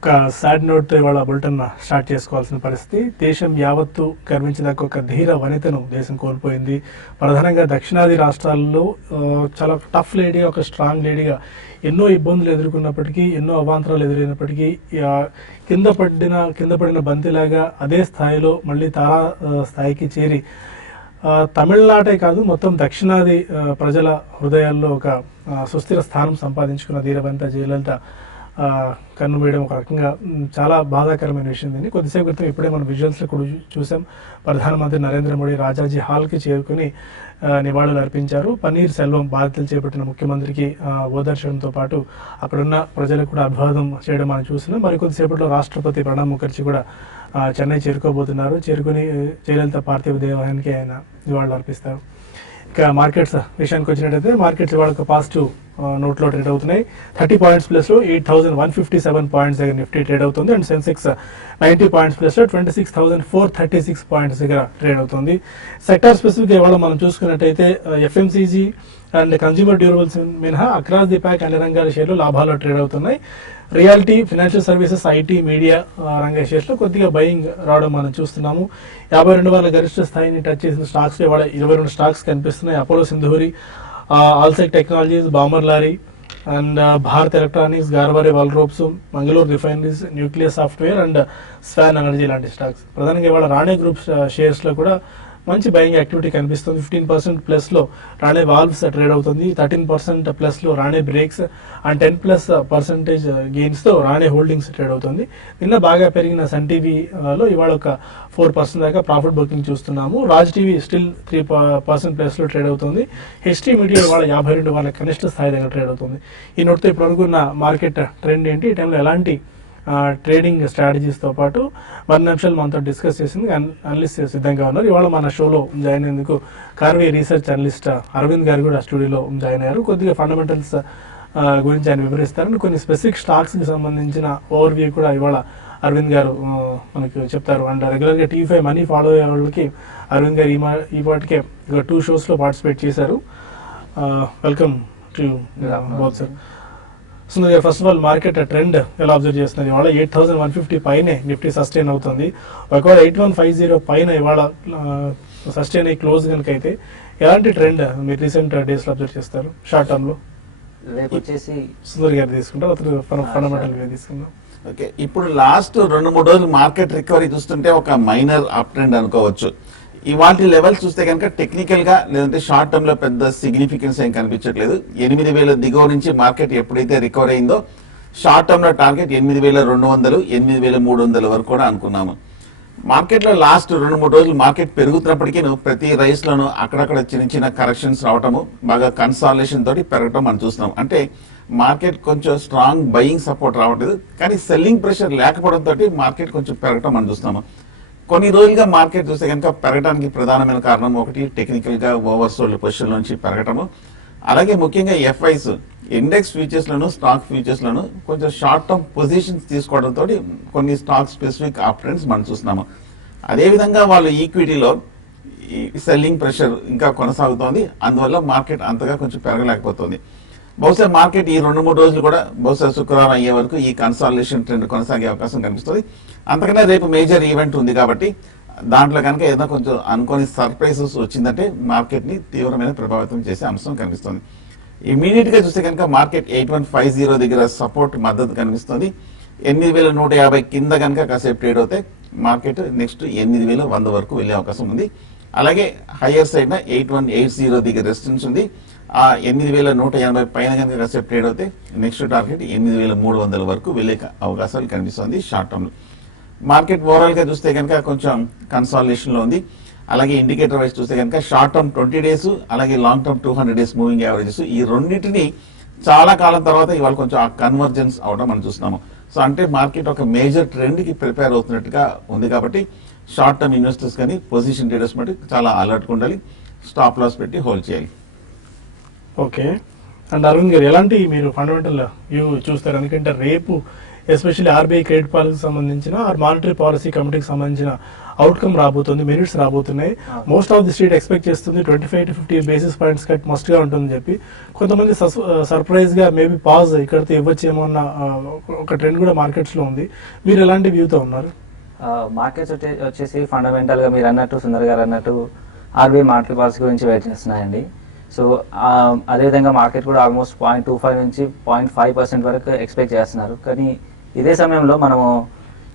ఒక sad note ఇవాళ bulletin start చేసుకోవాల్సిన పరిస్థితి. దేశం యావత్తు గర్వించదగ్గ ఒక ధీర వనితను దేశం కోల్పోయింది. ప్రధానంగా దక్షిణాది రాష్ట్రాల్లో చాలా టఫ్ లేడీగా, ఒక స్ట్రాంగ్ లేడీగా ఎన్నో ఇబ్బందులు ఎదుర్కొన్నప్పటికీ, ఎన్నో అవాంతరాలు ఎదురైనప్పటికీ కింద పడిన బంతిలాగా అదే స్థాయిలో మళ్ళీ తారా స్థాయికి చేరి తమిళనాడే కాదు మొత్తం దక్షిణాది ప్రజల హృదయాల్లో ఒక సుస్థిర స్థానం సంపాదించుకున్న ధీర వనిత జయలలిత కన్ను వేయడం ఒక రకంగా చాలా బాధాకరమైన విషయం. దీన్ని కొద్దిసేపు క్రితం ఇప్పుడే మనం విజువల్స్లో కూడా చూసాం. ప్రధానమంత్రి నరేంద్ర మోడీ రాజాజీ హాల్కి చేరుకుని నివాళులు అర్పించారు. పన్నీర్ సెల్వం బాధ్యతలు చేపట్టిన ముఖ్యమంత్రికి ఓదార్చడంతో పాటు అక్కడున్న ప్రజలకు కూడా అభివాదం చేయడం మనం చూసినాం. మరికొద్దిసేపట్లో రాష్ట్రపతి ప్రణబ్ ముఖర్జీ కూడా చెన్నై చేరుకోబోతున్నారు. చేరుకుని జయలలిత పార్థివ దేవాలయానికి ఆయన నివాళులు అర్పిస్తారు. ఇక మార్కెట్స్ విషయానికి వచ్చినట్టయితే మార్కెట్స్ ఇవాళ ఒక పాజిటివ్ నోట్లో ట్రేడ్ అవుతున్నాయి. 30 పాయింట్స్ ప్లస్లో 8,157 పాయింట్స్ దగ్గర నిఫ్టీ ట్రేడ్ అవుతుంది. అండ్ సెన్సెక్స్ 90 పాయింట్స్ ప్లస్లో 26,436 పాయింట్స్ దగ్గర ట్రేడ్ అవుతుంది. సెక్టార్ స్పెసిఫిక్ ఇవాళ మనం చూసుకున్నట్టయితే ఎఫ్ఎంసీజీ అండ్ కన్స్యూమర్ డ్యూరబుల్స్ మినహా అక్రాస్ ది ప్యాక్ అన్ని రంగాల షేర్లు లాభాల్లో ట్రేడ్ అవుతున్నాయి. Reality, financial services, IT, media రంగ షేర్స్లో కొద్దిగా బయింగ్ రావడం మనం చూస్తున్నాము. 52 వాళ్ళ గరిష్ట స్థాయిని టచ్ చేసిన స్టాక్స్ ఇవాళ 22 స్టాక్స్ కనిపిస్తున్నాయి. Apollo Sindoori, Allsec technologies, Balmer Lawrie and Bharat electronics, Garware wall ropes, Mangaluru refineries, nuclear software and Swan energy లాంటి స్టాక్స్. ప్రధానంగా ఇవాళ రాణే గ్రూప్ షేర్స్లో కూడా మంచి బయింగ్ యాక్టివిటీ కనిపిస్తుంది. 15% ప్లస్లో రాణే వాల్వ్స్ ట్రేడ్ అవుతుంది. 13% ప్లస్లో రాణే బ్రేక్స్ అండ్ 10+% గెయిన్స్తో రాణే హోల్డింగ్స్ ట్రేడ్ అవుతుంది. నిన్న బాగా పెరిగిన సన్ టీవీలో ఇవాళ ఒక 4% దాకా ప్రాఫిట్ బుకింగ్ చూస్తున్నాము. రాజ్ టీవీ స్టిల్ 3% ప్లస్లో ట్రేడ్ అవుతుంది. హెచ్టీ మీడియా ఇవాళ 52 వాళ్ళ కనిష్ట స్థాయి దగ్గర ట్రేడ్ అవుతుంది. ఈ నోట్తో ఇప్పుడు అనుకున్న మార్కెట్ ట్రెండ్ ఏంటి, ఈ టైంలో ఎలాంటి ట్రేడింగ్ స్ట్రాటజీస్తో పాటు 1 నిమిషాలు మనతో డిస్కస్ చేసింది అనలిస్ట్ సిద్ధంగా ఉన్నారు. ఇవాళ మన షోలో జాయిన్ అయ్యేందుకు కార్వీ రీసెర్చ్ అనలిస్ట్ అరవింద్ గారు కూడా స్టూడియోలో జాయిన్ అయ్యారు. కొద్దిగా ఫండమెంటల్స్ గురించి ఆయన వివరిస్తారు. కొన్ని స్పెసిఫిక్ స్టాక్స్కి సంబంధించిన ఓవర్వ్యూ కూడా ఇవాళ అరవింద్ గారు మనకు చెప్తారు. అండ్ రెగ్యులర్గా T5 మనీ ఫాలో అయ్యే వాళ్ళకి అరవింద్ గారు ఈ పాటికే 2 షోస్లో పార్టిసిపేట్ చేశారు. Welcome to both sir. Sundar గారు, first of all market trend ఎలా అబ్జర్వ్ చేస్తున్నారు? ఇవాళ 8,150 పైనే నిఫ్టీ సస్టైన్ అవుతుంది. ఒకవేళ 8,150 పైన ఇవాళ సస్టైన్ అయ్యి క్లోజ్ కనుక అయితే ఎలాంటి ట్రెండ్ మీరు రీసెంట్ డేస్లో అబ్జర్వ్ చేస్తారు షార్ట్ టర్మ్లో? రేపు వచ్చేసి సుందర్ గారు తీసుకుంటారు, అతను ఫండమెంటల్ తీసుకుందాం. ఓకే, ఇప్పుడు లాస్ట్ 2-3 రోజులు మార్కెట్ రికవరీ చూస్తుంటే ఒక మైనర్ అప్ ట్రెండ్ అనుకోవచ్చు. ఇవాటి లెవెల్ చూస్తే కనుక టెక్నికల్ గా లేదంటే షార్ట్ టర్మ్ లో పెద్ద సిగ్నిఫికెన్స్ ఏం కనిపించట్లేదు. 8,000 దిగువ నుంచి మార్కెట్ ఎప్పుడైతే రికవర్ అయిందో షార్ట్ టర్మ్ లో టార్గెట్ 8,200, 8,300 వరకు కూడా అనుకున్నాము. మార్కెట్ లో లాస్ట్ 2-3 రోజులు మార్కెట్ పెరుగుతున్నప్పటికీ ప్రతి రైస్ లోనూ అక్కడక్కడ చిన్న కరెక్షన్స్ రావటము, బాగా కన్సాలిడేషన్ తోటి పెరగటం మనం చూస్తున్నాం. అంటే మార్కెట్ కొంచెం స్ట్రాంగ్ బయింగ్ సపోర్ట్ రావట్లేదు, కానీ సెల్లింగ్ ప్రెషర్ లేకపోవడంతో మార్కెట్ కొంచెం పెరగటం మనం చూస్తున్నాము. కొన్ని రోజులుగా మార్కెట్ చూస్తే కనుక పెరగడానికి ప్రధానమైన కారణం ఒకటి టెక్నికల్ గా ఓవర్ సోల్డ్ పొజిషన్ నుంచి పెరగటము, అలాగే ముఖ్యంగా ఎఫ్ఐస్ ఇండెక్స్ ఫ్యూచర్స్ లోను స్టాక్ ఫ్యూచర్స్ లోను కొంచెం షార్ట్ టర్మ్ పొజిషన్స్ తీసుకోవడంతో కొన్ని స్టాక్ స్పెసిఫిక్ అప్ ట్రెండ్స్ మనం చూస్తున్నాము. అదేవిధంగా వాళ్ళు ఈక్విటీలో సెల్లింగ్ ప్రెషర్ ఇంకా కొనసాగుతోంది, అందువల్ల మార్కెట్ అంతగా కొంచెం పెరగలేకపోతుంది. బహుశా మార్కెట్ ఈ 2-3 రోజులు కూడా బహుశా శుక్రవారం అయ్యే వరకు ఈ కన్సాలిడేషన్ ట్రెండ్ కొనసాగే అవకాశం కనిపిస్తుంది. అంతకన్నా రేపు మేజర్ ఈవెంట్ ఉంది కాబట్టి దాంట్లో కనుక ఏదైనా కొంచెం అనుకోని సర్ప్రైజెస్ వచ్చిందంటే మార్కెట్ ని తీవ్రమైన ప్రభావితం చేసే అంశం కనిపిస్తుంది. ఇమీడియట్ గా చూస్తే కనుక మార్కెట్ 8,150 దగ్గర సపోర్ట్ మద్దతు కనిపిస్తుంది. 8,150 కింద కనుక కాసేపు ట్రేడ్ అవుతే మార్కెట్ నెక్స్ట్ 8,100 వరకు వెళ్లే అవకాశం ఉంది. అలాగే హయ్యర్ సైడ్ 8,180 దగ్గర రెసిస్టెన్స్ ఉంది. ఆ 8,180 పైన కనుక కాసేపు ట్రేడ్ అవుతే నెక్స్ట్ టార్గెట్ 8,300 వరకు వెళ్లే అవకాశాలు కనిపిస్తుంది షార్ట్ టర్మ్ లో. మార్కెట్ ఓవరాల్ గా చూస్తే కనుక కొంచెం కన్సాలిడేషన్ లో ఉంది. అలాగే ఇండికేటర్ వైజ్ చూస్తే కనుక షార్ట్ టర్మ్ 20 డేస్ అలాగే long term 200 days moving averages ఈ రెండింటిని చాలా కాలం తర్వాత ఇవాళ కొంచెం ఆ కన్వర్జెన్స్ అవడం మనం చూస్తున్నాము. సో అంటే మార్కెట్ ఒక మేజర్ ట్రెండ్ కి ప్రిపేర్ అవుతున్నట్టుగా ఉంది. కాబట్టి షార్ట్ టర్మ్ ఇన్వెస్టర్స్ కానీ పొజిషన్ ట్రేడర్స్ బట్టి చాలా అలర్ట్గా ఉండాలి, స్టాప్ లాస్ పెట్టి హోల్డ్ చేయాలి. ఓకే, అండ్ అరవింద్ గారు ఎలాంటి మీరు ఫండమెంటల్ వ్యూ చూస్తారు? ఎందుకంటే రేపు ఎస్పెషల్లీ ఆర్బీఐ క్రెడిట్ పాలసీకి సంబంధించిన మానిటరీ పాలసీ కమిటీకి సంబంధించిన అవుట్కమ్ రాబోతుంది, మెరిట్స్ రాబోతున్నాయి. Most of the street expect చేస్తుంది 25 to 50 basis points cut must గా ఉంటుందని చెప్పి. కొంతమంది సర్ప్రైజ్ గా మేబీ పాజ్ ఇక్కడితో ఇవ్వచ్చేమో అన్న ఒక ట్రెండ్ కూడా మార్కెట్స్ లో ఉంది. మీరు ఎలాంటి వ్యూతో ఉన్నారు? మార్కెట్స్ వచ్చేసి ఫండమెంటల్ గా మీరు అన్నట్టు సుందర్ గారు అన్నట్టు ఆర్బీఐ మానిటరీ పాలసీ గురించి వెయిట్ చేస్తున్నాయండి. సో అదేవిధంగా మార్కెట్ కూడా ఆల్మోస్ట్ 0.25 నుంచి 0.5% వరకు ఎక్స్పెక్ట్ చేస్తున్నారు. కానీ ఇదే సమయంలో మనము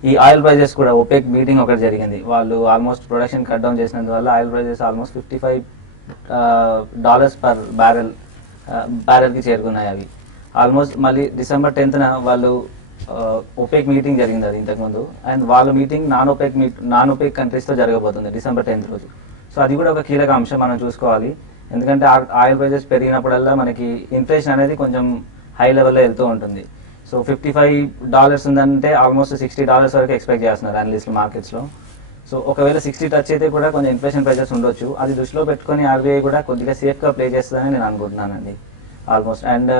ఈ ఆయిల్ ప్రైజెస్ కూడా ఒపెక్ మీటింగ్ ఒకటి జరిగింది. వాళ్ళు ఆల్మోస్ట్ ప్రొడక్షన్ కట్ డౌన్ చేసినందువల్ల ఆయిల్ ప్రైజెస్ ఆల్మోస్ట్ $55 పర్ బ్యారెల్కి చేరుకున్నాయి. అవి ఆల్మోస్ట్ మళ్ళీ December 10th వాళ్ళు ఒపెక్ మీటింగ్ జరిగింది అది ఇంతకుముందు. అండ్ వాళ్ళ మీటింగ్ నాన్ ఒపెక్ కంట్రీస్తో జరగబోతుంది December 10th రోజు. సో అది కూడా ఒక కీలక అంశం మనం చూసుకోవాలి. ఎందుకంటే ఆయిల్ ప్రైజెస్ పెరిగినప్పుడల్లా మనకి ఇన్ఫ్లేషన్ అనేది కొంచెం హై లెవెల్లో వెళ్తూ ఉంటుంది. సో $55 ఉందంటే ఆల్మోస్ట్ $60 వరకు ఎక్స్పెక్ట్ చేస్తున్నారు అనలిస్ట్ మార్కెట్స్లో. సో ఒకవేళ 60 టచ్ అయితే కూడా కొంచెం ఇన్ఫ్లేషన్ ప్రైజెస్ ఉండొచ్చు. అది దృష్టిలో పెట్టుకొని ఆర్బీఐ కూడా కొద్దిగా సేఫ్గా ప్లే చేస్తుందని నేను అనుకుంటున్నానండి ఆల్మోస్ట్. అండ్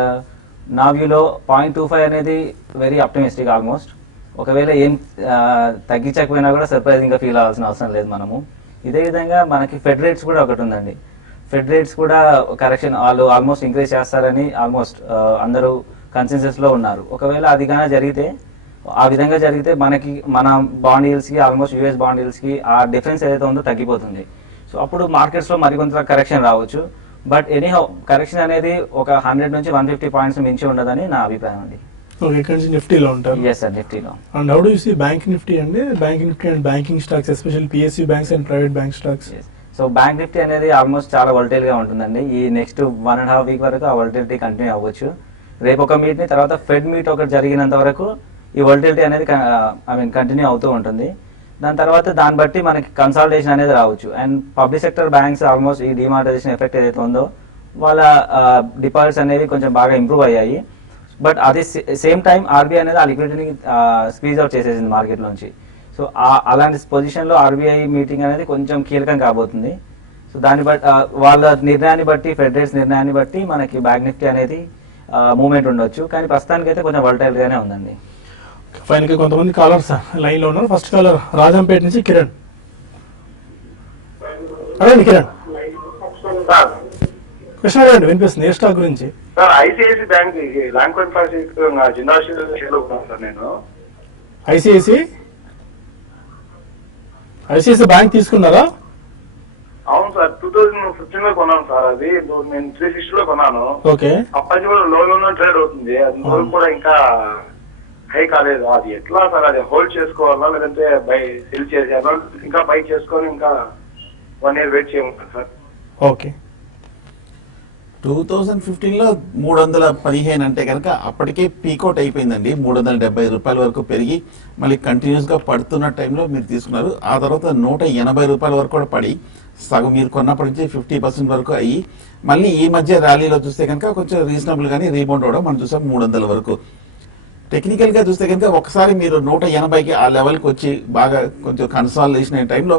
నా వ్యూలో 0.25 అనేది వెరీ ఆప్టిమిస్టిక్ ఆల్మోస్ట్. ఒకవేళ ఏం తగ్గించకపోయినా కూడా సర్ప్రైజింగ్గా ఫీల్ అవ్వాల్సిన అవసరం లేదు మనము. ఇదే విధంగా మనకి ఫెడ్ రేట్స్ కూడా ఒకటి ఉందండి. ఫెడ్ రేట్స్ కూడా కరెక్షన్ వాళ్ళు ఆల్మోస్ట్ ఇంక్రీజ్ చేస్తారని ఆల్మోస్ట్ అందరూ కన్సెన్సస్లో ఉన్నారు. ఒకవేళ అది కానీ జరిగితే ఆ విధంగా జరిగితే మనకి మన బాండ్ ఈల్డ్స్కి ఆల్మోస్ట్ యూఎస్ బాండ్ ఈల్డ్స్కి ఆ డిఫరెన్స్ ఏదైతే ఉందో తగ్గిపోతుంది. సో అప్పుడు మార్కెట్స్లో మరికొంత కరెక్షన్ రావచ్చు. బట్ ఎనీహౌ కరెక్షన్ అనేది ఒక 100 నుంచి 150 పాయింట్స్ మించి ఉండదని నా అభిప్రాయం అండి. నిఫ్టీలో ఉంటారు. ఎస్ సార్, నిఫ్టీలో. And how do you see bank Nifty అండి? Bank Nifty and banking stocks especially PSU banks and private bank stocks. So bank Nifty అనేది ఆల్మోస్ట్ చాలా వోల్టైల్గా ఉంటుందండి. ఈ నెక్స్ట్ 1.5 వీక్ వరకు ఆ వోల్టిలిటీ కంటిన్యూ అవ్వచ్చు. రేపు ఒక మీట్ని తర్వాత ఫెడ్ మీట్ ఒకటి జరిగినంత వరకు ఈ వోల్టిలిటీ అనేది కంటిన్యూ అవుతూ ఉంటుంది. దాని తర్వాత దాన్ని బట్టి మనకి కన్సాలిడేషన్ అనేది రావచ్చు. And public sector banks almost ఈ డిమానిటైజేషన్ ఎఫెక్ట్ ఏదైతే ఉందో వాళ్ళ డిపాజిట్స్ అనేవి కొంచెం బాగా ఇంప్రూవ్ అయ్యాయి. బట్ అదే సేమ్ టైం ఆర్బీఐ అనేది ఆ లిక్విడిటీని స్క్వీజ్ అవుట్ చేసేసింది మార్కెట్ నుంచి. సో అలాంటి పొజిషన్లో ఆర్బీఐ మీటింగ్ అనేది కొంచెం కీలకం కాబోతుంది. సో దాన్ని బట్టి వాళ్ళ నిర్ణయాన్ని బట్టి ఫెడ్ రేట్స్ నిర్ణయాన్ని బట్టి మనకి బ్యాంక్ నిఫ్టీ అనేది మూవ్మెంట్ ఉండొచ్చు. కానీ ప్రస్తుతానికి అయితే కొంచెం వోల్టైల్గానే ఉందండి. ఫైనల్ గా కొంతమంది కాలర్స్ లైన్ లో ఉన్నారు. ఫస్ట్ కాలర్ రాజంపేట నుంచి కిరణ్. అదే కిరణ్ కృష్ణ గారు వినిపిస్తుంది ఏ స్టాక్ గురించి? సార్ ఐసిఐసి బ్యాంక్ ల్యాండ్ నేను ఐసిఐసి బ్యాంక్ తీసుకున్నారా? అవును సార్, 2015 లో కొన్నాను సార్. అది నేను 360 లో కొన్నాను. ఓకే. అప్పటికి కూడా లోన్ ట్రేడ్ అవుతుంది. అది లోన్ కూడా ఇంకా హై కాలేదు. అది ఎట్లా సార్? అది హోల్డ్ చేసుకోవాలా లేదంటే బై సెల్ చేసేయాలా? ఇంకా బై చేసుకొని ఇంకా 1 year వెయిట్ చేయమంటారు సార్. ఓకే. 2015లో 315 అంటే కనుక అప్పటికే పీకౌట్ అయిపోయిందండి. 370 రూపాయల వరకు పెరిగి మళ్ళీ కంటిన్యూస్ గా పడుతున్న టైంలో మీరు తీసుకున్నారు. ఆ తర్వాత 180 రూపాయల వరకు కూడా పడి సగం మీరు కొన్నప్పటి నుంచి 50% వరకు అయ్యి మళ్ళీ ఈ మధ్య ర్యాలీలో చూస్తే కనుక కొంచెం రీజనబుల్ గానీ రీబౌండ్ అవడం మనం చూసాం 300 వరకు. టెక్నికల్ గా చూస్తే కనుక ఒకసారి మీరు 180కి ఆ లెవెల్కి వచ్చి బాగా కొంచెం కన్సాలిడేషన్ అయిన టైంలో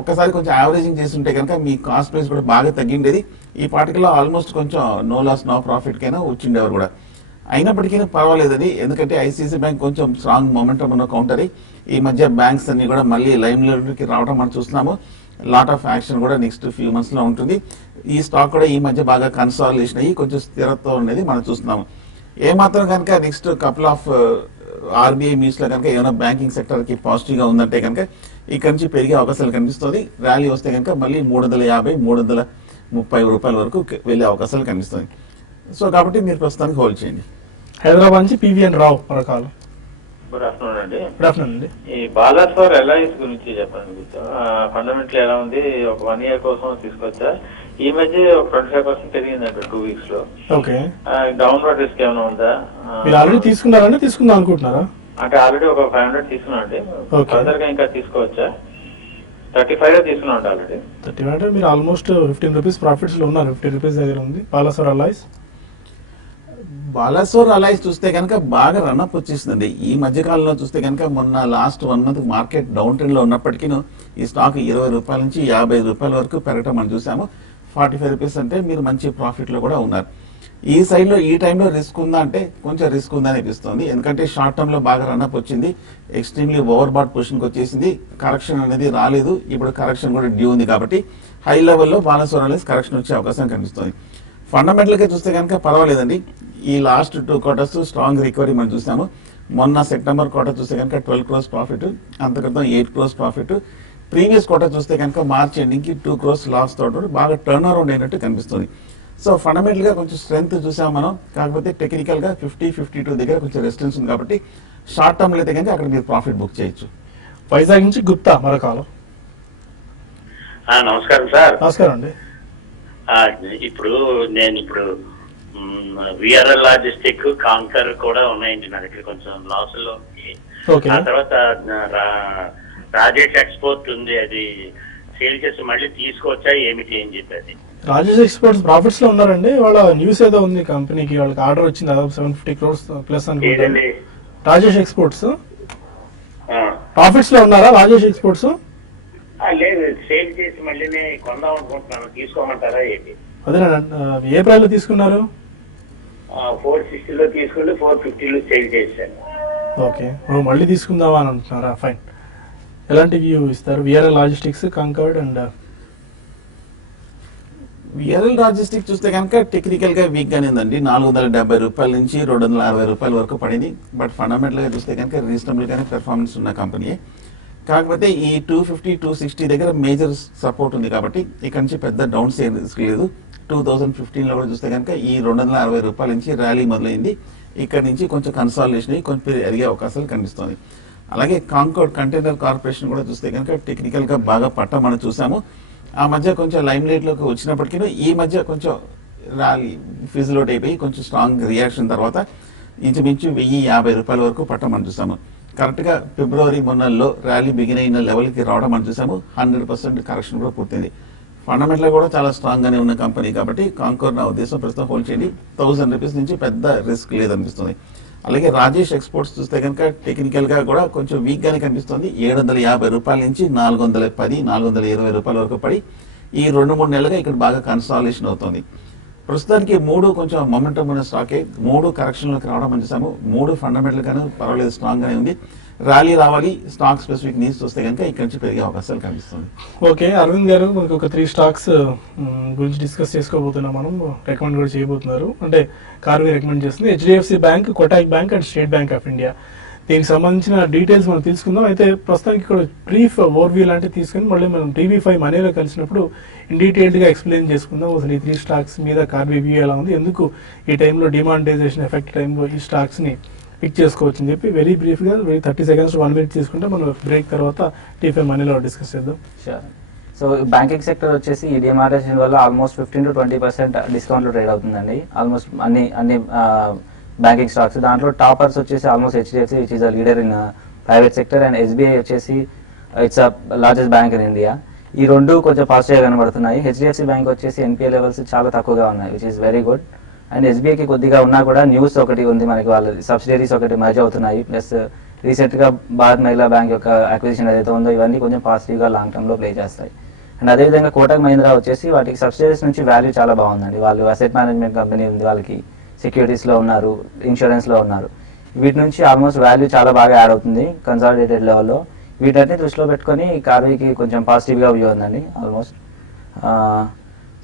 ఒక్కసారి కొంచెం యావరేజింగ్ చేస్తుంటే కనుక మీ కాస్ట్ ప్రైస్ కూడా బాగా తగ్గిండేది. ఈ పార్టికల్లో ఆల్మోస్ట్ కొంచెం నో లాస్ నో ప్రాఫిట్ కైనా వచ్చిండేవారు కూడా. అయినప్పటికీ పర్వాలేదండి, ఎందుకంటే ఐసిఐసి బ్యాంక్ కొంచెం స్ట్రాంగ్ మొమెంటం ఉన్న కౌంటర్. ఈ మధ్య బ్యాంక్స్ అన్ని కూడా మళ్ళీ లైమ్ లైన్కి రావడం మనం చూస్తున్నాము. లాట్ ఆఫ్ యాక్షన్ కూడా నెక్స్ట్ ఫ్యూ మంత్స్ లో ఉంటుంది. ఈ స్టాక్ కూడా ఈ మధ్య బాగా కన్సాలిడేషన్ అయ్యి కొంచెం స్థిరత్వం అనేది మనం చూస్తున్నాము. ఏమాత్రం కనుక next couple of RBI meets లో కనుక ఏమైనా బ్యాంకింగ్ సెక్టర్ కి పాజిటివ్ గా ఉందంటే కనుక ఇక్కడ నుంచి పెరిగే అవకాశాలు కనిపిస్తుంది. ర్యాలీ వస్తే కనుక మళ్ళీ 350-330 రూపాయల వరకు వెళ్ళే అవకాశాలు కనిపిస్తుంది. సో కాబట్టి మీరు ప్రస్తుతానికి హోల్డ్ చేయండి. హైదరాబాద్ నుంచి పివిఎన్ రావు రకాలు. గుడ్ ఆఫ్టర్నూన్ అండి. గుడ్ ఆఫ్టర్నూన్ అండి. ఈ బాలాస్ ఫర్ అలయన్స్ గురించి చెప్పండి. ఫండమెంటల్ ఎలా ఉంది? ఒక 1 year కోసం తీసుకొచ్చా. ఈ మధ్య ఒక 25% పెరిగిందంట 2 weeks లో. ఓకే. డౌన్వర్డ్ రిస్క్ ఏమైనా ఉందా? మీరు ఆల్రెడీ తీసుకున్నారంటే తీసుకుందాం అనుకుంటున్నారా? అంటే ఆల్రెడీ ఒక 500 తీసుకున్నాను అండి. ఫర్దర్ గా ఇంకా తీసుకోవచ్చా? 35 తీసుకున్నా అండి ఆల్రెడీ. 35 అంటే మీరు ఆల్మోస్ట్ 15 రూపీస్ ప్రాఫిట్స్ లో ఉన్నారు. 50 రూపీస్ దగ్గర ఉంది బాలాసోర్ అలైస్. బాలాసోర్ అలైస్ చూస్తే కనుక బాగా రన్అప్ వచ్చేసిందండి. ఈ మధ్య కాలంలో చూస్తే కనుక మొన్న last 1 month market down trend లో ఉన్నప్పటికీ ఈ స్టాక్ 20 రూపాయల నుంచి 50 రూపాయల వరకు పెరగటం మనం చూసాము. 45 రూపీస్ అంటే మీరు మంచి ప్రాఫిట్ లో కూడా ఉన్నారు. ఈ సైడ్లో ఈ టైంలో రిస్క్ ఉందా అంటే కొంచెం రిస్క్ ఉందని అనిపిస్తుంది. ఎందుకంటే షార్ట్ టర్మ్ లో బాగా రన్అప్ వచ్చింది, ఎక్స్ట్రీమ్లీ ఓవర్ బాట్ పొజిషన్కి వచ్చేసింది, కరెక్షన్ అనేది రాలేదు, ఇప్పుడు కరెక్షన్ కూడా డ్యూ ఉంది కాబట్టి హై లెవెల్లో బాలన్స్ కరెక్షన్ వచ్చే అవకాశం కనిపిస్తుంది. ఫండమెంటల్ గా చూస్తే కనుక పర్వాలేదండి. ఈ లాస్ట్ 2 quarters స్ట్రాంగ్ రికవరీ మనం చూసాము. మొన్న సెప్టెంబర్ క్వార్టర్ చూస్తే కనుక 12 crores ప్రాఫిట్, అంతక్రితం 8 crores ప్రాఫిట్. ప్రీవియస్ క్వార్టర్ చూస్తే కనుక మార్చ్ ఎండింగ్ కి 2 crores లాస్ తోటి బాగా టర్న్ అరౌండ్ అయినట్టు కనిపిస్తుంది. సో ఫండమెంటల్ గా కొంచెం స్ట్రెంగ్త్ చూసాం మనం. కాకపోతే టెక్నికల్ గా 50-52 దగ్గర కొంచెం రెసిస్టెన్స్ ఉంది కాబట్టి షార్ట్ టర్మ్ లో అయితే కనుక అక్కడ మీరు ప్రాఫిట్ బుక్ చేయొచ్చు. వైజాగ్ నుంచి గుప్తా మరొకాలం. నమస్కారం సార్. నమస్కారం అండి. ఇప్పుడు విఆర్ఎల్ లాజిస్టిక్, కాంకర్ కూడా ఉన్నాయండి నా దగ్గర, కొంచెం లాసుల్లో ఉంది. ఓకే. ఆ తర్వాత రాజేష్ ఎక్స్పోర్ట్ ఉంది, అది సేల్ చేసి మళ్ళీ తీసుకోవచ్చా ఏమిటి అని చెప్పేది. రాజేష్ ఎక్స్పోర్ట్స్ ప్రాఫిట్స్ లో ఉన్నారండి. వాళ్ళ న్యూస్ ఏదో ఉంది, కంపెనీకి వాళ్ళకి ఆర్డర్ వచ్చింది దాదాపు 750 crores ప్లస్ అనుకుంటాను. రాజేష్ ఎక్స్పోర్ట్స్ ప్రాఫిట్స్ లో ఉన్నారా? రాజేష్ ఎక్స్పోర్ట్స్ లేదు, సేల్ చేసి మళ్ళీ కొందాం అనుకుంటున్నాను, తీసుకోమంటారా ఏంటి? అదే ఏ ప్రైస్ లో తీసుకున్నారు? 460 తీసుకుంటే 450 సేల్ చేశాను. ఓకే, మళ్ళీ తీసుకుందామా అని అంటున్నారా? ఫైన్. ఎలాంటి వ్యూ ఇస్తారు? VRL logistics, conquered and VRL logistic చూస్తే కనుక టెక్నికల్ గా వీక్ గానే ఉందండి. 470 రూపాయల నుంచి 260 రూపాయల వరకు పడింది. బట్ ఫండమెంటల్ గా చూస్తే కనుక రీజనబుల్ గానే పెర్ఫార్మెన్స్ ఉన్న కంపెనీ. కాకపోతే ఈ 250-260 దగ్గర మేజర్ సపోర్ట్ ఉంది కాబట్టి ఇక్కడ నుంచి పెద్ద డౌన్ సైడ్ రిస్క్ లేదు. 2015 లో కూడా చూస్తే కనుక ఈ 260 రూపాయల నుంచి ర్యాలీ మొదలైంది. ఇక్కడ నుంచి కొంచెం కన్సాలిడేషన్ అయ్యి కొంచెం ఎదిగే అవకాశాలు కనిపిస్తుంది. అలాగే కాంకర్డ్ కంటైనర్ కార్పొరేషన్ కూడా చూస్తే కనుక టెక్నికల్ గా బాగా పట్ట మనం చూసాము. ఆ మధ్య కొంచెం లైమ్ లైట్ లోకి వచ్చినప్పటికీ ఈ మధ్య కొంచెం ర్యాలీ ఫిజిల్ అవుట్ అయిపోయి కొంచెం స్ట్రాంగ్ రియాక్షన్ తర్వాత ఇంచుమించు 1050 రూపాయల వరకు పట్ట మనం చూసాము. కరెక్ట్ గా ఫిబ్రవరి మొన్నల్లో ర్యాలీ బిగిన్ అయిన లెవెల్ కి రావడం మనం చూసాము. 100% కరెక్షన్ కూడా పూర్తయింది. ఫండమెంటల్ కూడా చాలా స్ట్రాంగ్ గానే ఉన్న కంపెనీ కాబట్టి కాంకర్ నా ఉద్దేశం ప్రస్తుతం హోల్డ్ చేయండి. 1000 రూపీస్ నుంచి పెద్ద రిస్క్ లేదనిపిస్తుంది. అలాగే రాజేష్ ఎక్స్పోర్ట్స్ చూస్తే కనుక టెక్నికల్ గా కూడా కొంచెం వీక్ గానే కనిపిస్తుంది. 750 రూపాయల నుంచి 420-420 రూపాయల వరకు పడి ఈ 2-3 నెలలుగా ఇక్కడ బాగా కన్సాలిడేషన్ అవుతుంది. ప్రస్తుతానికి 3 కొంచెం మొమెంటం ఉన్న స్టాకే, 3 కరెక్షన్లోకి రావడం మనం చూసాము. 3 ఫండమెంటల్ గానే పర్వాలేదు, స్ట్రాంగ్ గానే ఉంది. ర్యాలీ రావాలి, స్టాక్ స్పెసిఫిక్ నీడ్స్ వస్తే కనుక ఇక్కడ నుంచి పెరిగే అవకాశాలు కనిపిస్తుంది. ఓకే, అరవింద్ గారు మనకు ఒక 3 స్టాక్స్ గురించి డిస్కస్ చేసుకోబోతున్నాం. మనం రికమెండ్ కూడా చేయబోతున్నారు. అంటే కార్వి రికమెండ్ చేస్తుంది HDFC bank, Kotak bank and state bank of India. దీనికి సంబంధించిన డీటెయిల్స్ మనం తీసుకుందాం. అయితే ప్రస్తుతానికి ఇక్కడ బ్రీఫ్ ఓవర్వ్యూ లాంటివి తీసుకుని మళ్ళీ మనం TV5 మనీలో కలిసినప్పుడు ఇన్ డీటెయిల్డ్ గా ఎక్స్ప్లెయిన్ చేసుకుందాం. అసలు ఈ 3 స్టాక్స్ మీద కార్వి వ్యూ ఎలా ఉంది, ఎందుకు ఈ టైంలో డిమానిటైజేషన్ ఎఫెక్ట్ టైంలో ఈ స్టాక్స్ ని పిక్ చేసుకోవచ్చు అని చెప్పి వెరీ బ్రీఫ్ గా 30 seconds to 1 minute తీసుకుంటే మనం బ్రేక్ తర్వాత TV5 మనీలో డిస్కస్ చేద్దాం. షూర్. సో బ్యాంకింగ్ సెక్టర్ వచ్చేసి ఈ డిమానిటైజేషన్ వల్ల ఆల్మోస్ట్ 15-20% డిస్కౌంట్ లో ట్రేడ్ అవుతుందండి. ఆల్మోస్ట్ అన్ని బ్యాంకింగ్ స్టాక్స్. దాంట్లో టాపర్స్ వచ్చేసి almost HDFC which is a leader in private sector, and SBI వచ్చేసి it's a largest bank in India. ఈ 2 కొంచెం పాజిటివ్ గా కనబడుతున్నాయి. హెచ్డిఎఫ్సి బ్యాంక్ వచ్చేసి ఎన్పిఏ లెవెల్స్ చాలా తక్కువగా ఉన్నాయి, which is very good. And ఎస్బీఐకి కొద్దిగా ఉన్నా కూడా న్యూస్ ఒకటి ఉంది, మనకి వాళ్ళ సబ్సిడరీస్ ఒకటి మర్జ్ అవుతున్నాయి. ప్లస్ రీసెంట్ గా భారత్ మహిళా బ్యాంక్ యొక్క అక్విజిషన్ ఏదైతే ఉందో ఇవన్నీ కొంచెం పాజిటివ్ గా లాంగ్ టర్మ్ లో ప్లే చేస్తాయి. అండ్ అదేవిధంగా కోటక్ మహీంద్రా వచ్చేసి వాటికి సబ్సిడరీస్ నుంచి వాల్యూ చాలా బాగుందండి. వాళ్ళు అసెట్ మేనేజ్మెంట్ కంపెనీ ఉంది, వాళ్ళకి సెక్యూరిటీస్ లో ఉన్నారు, ఇన్సూరెన్స్ లో ఉన్నారు. వీటి నుంచి ఆల్మోస్ట్ వాల్యూ చాలా బాగా యాడ్ అవుతుంది కన్సాలిడేటెడ్ లెవెల్లో. వీటన్ని దృష్టిలో పెట్టుకొని కార్వీకి కొంచెం పాజిటివ్ గా వ్యూ ఉందండి ఆల్మోస్ట్.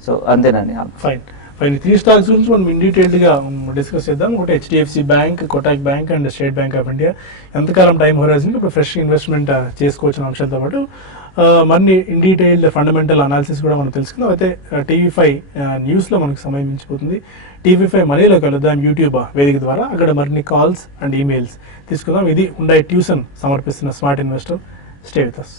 సో అంతేనండి. ఫైన్. 3 స్టాక్స్ గురించి మనం ఇన్ డీటెయిల్డ్ గా డిస్కస్ చేద్దాం. ఒకటి HDFC bank, Kotak bank and state bank of India. ఎంతకాలం టైం హోరైజన్ ఇప్పుడు ఫ్రెష్ ఇన్వెస్ట్మెంట్ చేసుకోవాల్సిన అంశాలతో పాటు మరిన్ని ఇన్ డీటెయిల్డ్ ఫండమెంటల్ అనాలిసిస్ కూడా మనం తెలుసుకుందాం. అయితే TV5 న్యూస్ లో మనకు సమయం మించిపోతుంది. TV5 మనీలో కలుద్దాం యూట్యూబ్ వేదిక ద్వారా. అక్కడ మరిన్ని కాల్స్ అండ్ ఈమెయిల్స్ తీసుకుందాం. ఇది హుండాయ్ ట్యూషన్ సమర్పిస్తున్న smart investor. Stay with us.